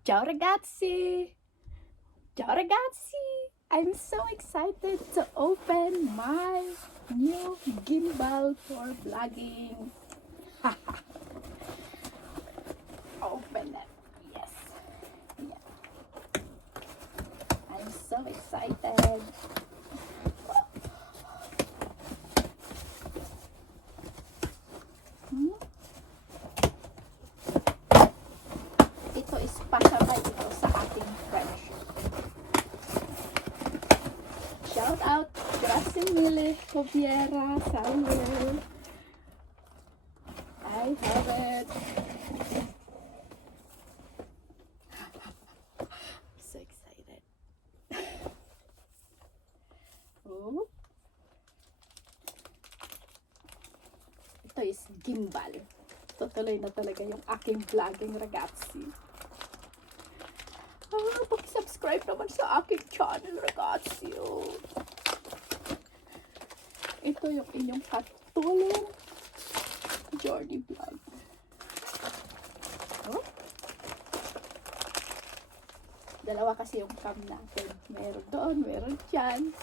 Ciao ragazzi! Ciao ragazzi! I'm so excited to open my new gimbal for vlogging. Open it. Yes. Yeah. I'm so excited. Ito is pasabay ito sa ating friendship. Shout out Grasimile Cobiera Samuel. I have it. So excited. Oh. Ito is gimbal. Tutuloy na talaga yung aking vlogging ragazzi. Pag-subscribe naman sa aking channel ragazzi. Oh. Ito yung inyong katulong journey vlog. Oh. Dalawa kasi yung cam natin. Meron doon, meron dyan.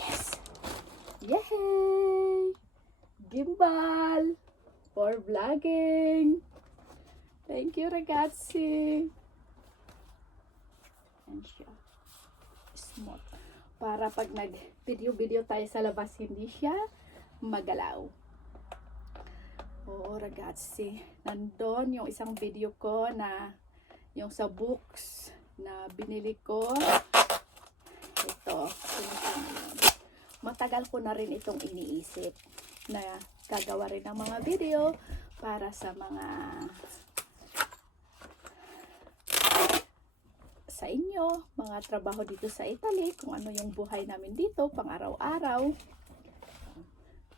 Yes! Yay! Gimbal for vlogging. Thank you ragazzi. And siya. Smooth. Para pag nag-video tayo sa labas, hindi siya magalaw. Oo ragazzi. Nandun yung isang video ko na yung sa books na binili ko. Ito. Matagal ko na rin itong iniisip na gagawa rin ng mga video para sa mga sa inyo, mga trabaho dito sa Italy, kung ano yung buhay namin dito, pang araw-araw.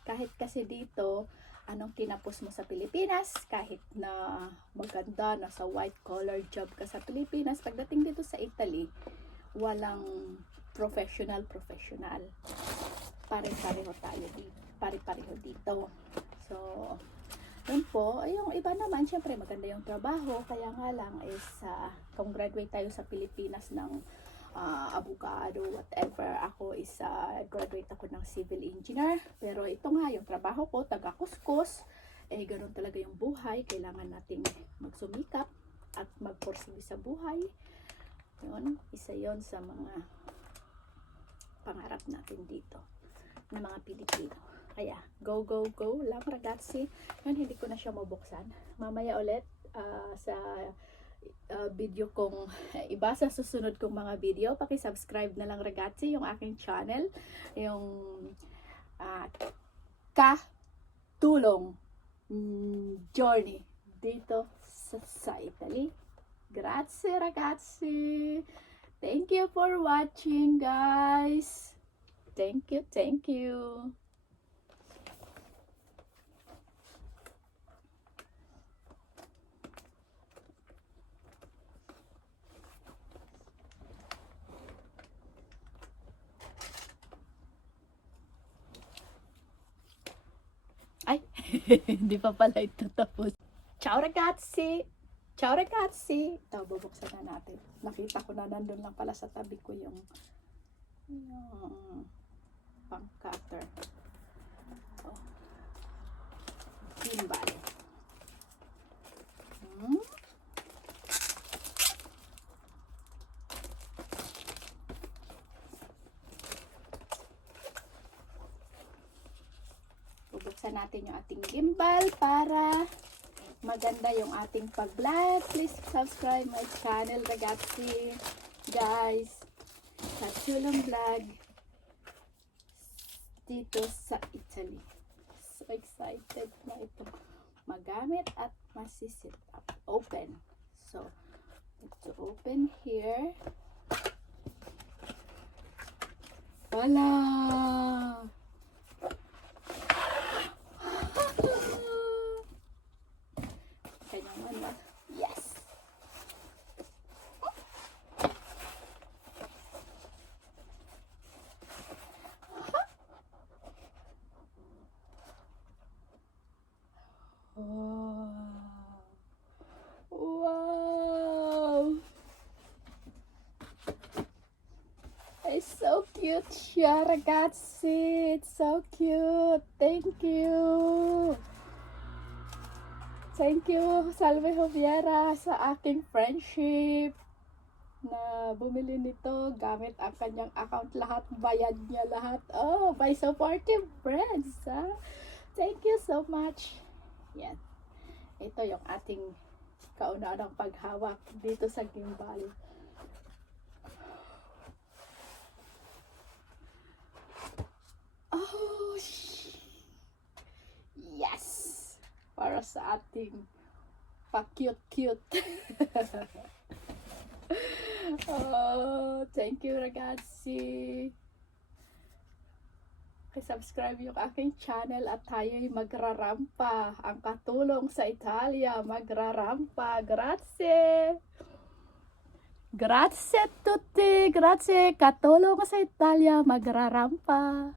Kahit kasi dito, anong tinapos mo sa Pilipinas, kahit na maganda, nasa white collar job ka sa Pilipinas, pagdating dito sa Italy, walang professional. Pare-pareho tayo dito. Pare-pareho dito. So, yun po, yung iba naman, syempre maganda yung trabaho, kaya nga lang is kung graduate tayo sa Pilipinas ng abogado, whatever, ako is graduate ako ng civil engineer, pero ito nga yung trabaho ko, taga-kuskus, ganun talaga yung buhay, kailangan nating magsumikap at magpursige sa buhay. Yun, isa yon sa mga pangarap natin dito na mga Pilipino. Kaya, go lang ragazzi. Yan, hindi ko na siya mabuksan. Mamaya ulit sa video kong iba, sa susunod kong mga video, paki-subscribe na lang ragazzi yung aking channel, yung katulong journey dito sa Italy. Grazie ragazzi. Thank you for watching guys. Thank you. Ay, hindi pa pala ito tapos. Ciao ragazzi! Ciao ragazzi! Ito, bubuksan na natin. Nakita ko na nandun lang pala sa tabi ko yung pang cutter. Oh. Gimbal. Bubuksan natin yung ating gimbal para maganda yung ating pag-vlog. Please subscribe my channel ragazzi. Guys, ZHIYUN Vlog dito sa Italy. So excited na ito magamit at masisit up. Open. So, let's open here. Wala! Yes! Oh. Cute siya, ragazzi. It's so cute. Thank you. Thank you, Salve Joviera, sa aking friendship na bumili nito gamit ang kanyang account. Lahat, bayad niya lahat. Oh, by supportive friends. Ha? Thank you so much. Yan. Ito yung ating kauna-unang paghawak dito sa gimbal. Oh, yes! Para sa ating pa-cute-cute. Oh, thank you, ragazzi. Subscribe yung aking channel at tayo'y magrarampa. Ang katulong sa Italia, magrarampa. Grazie! Grazie a tutti! Grazie! Katulong sa Italia, magrarampa.